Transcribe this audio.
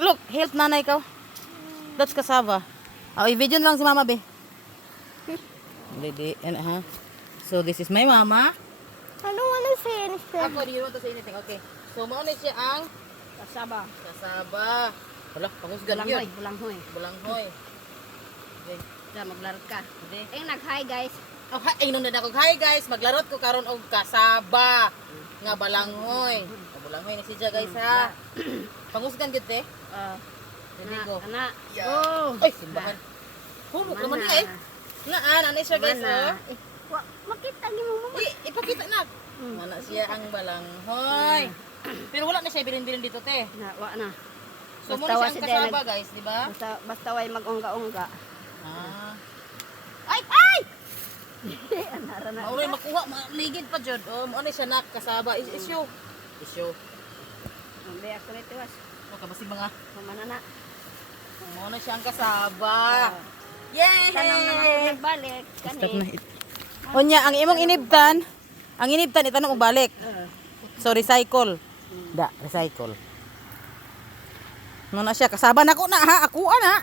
Look, help nanay ka. That's kasaba. Oh, i-video na lang si mama, be. Ha? So, this is my mama. I don't want to say anything. Ako, do you want to say anything? Okay. So, mauna siya ang Kasaba. kasaba. Wala, pangusgan Bulanghoy, yun. bulanghoy. Bulanghoy. Okay. Diyan, maglarot ka. Hindi. Ay, nag-hi guys. Oh, hi, nung nadakog, hi guys, maglarot ko karon og kasaba nga balanghoy. Balanghoy na siya guys ha. Pangusgan gyud te. Dili go. Ana. Oh. Ay, simbahan. Humok naman niya eh. Ana siya guys oh. Makita ni mo mama. Ipakita na. Mana siya ang balanghoy. Pero wala na siya bilin-bilin dito te. Wa na. So muna siya ang kasaba guys, di ba? Basta way mag-ongga-ongga. Ay, ay! Anara na. Mauray makuha, maligid pa jud. Oh, mo siya nak kasaba. Isyo. Ambe ako nito was. O kabasi mga Manana. mo na siya ang kasaba. Tanong naman Yay! nagbalik kani. Unya, ang imong inibtan, itanong og balik. So recycle. Da, recycle. Mo na siya kasaba nako na ha, ako na.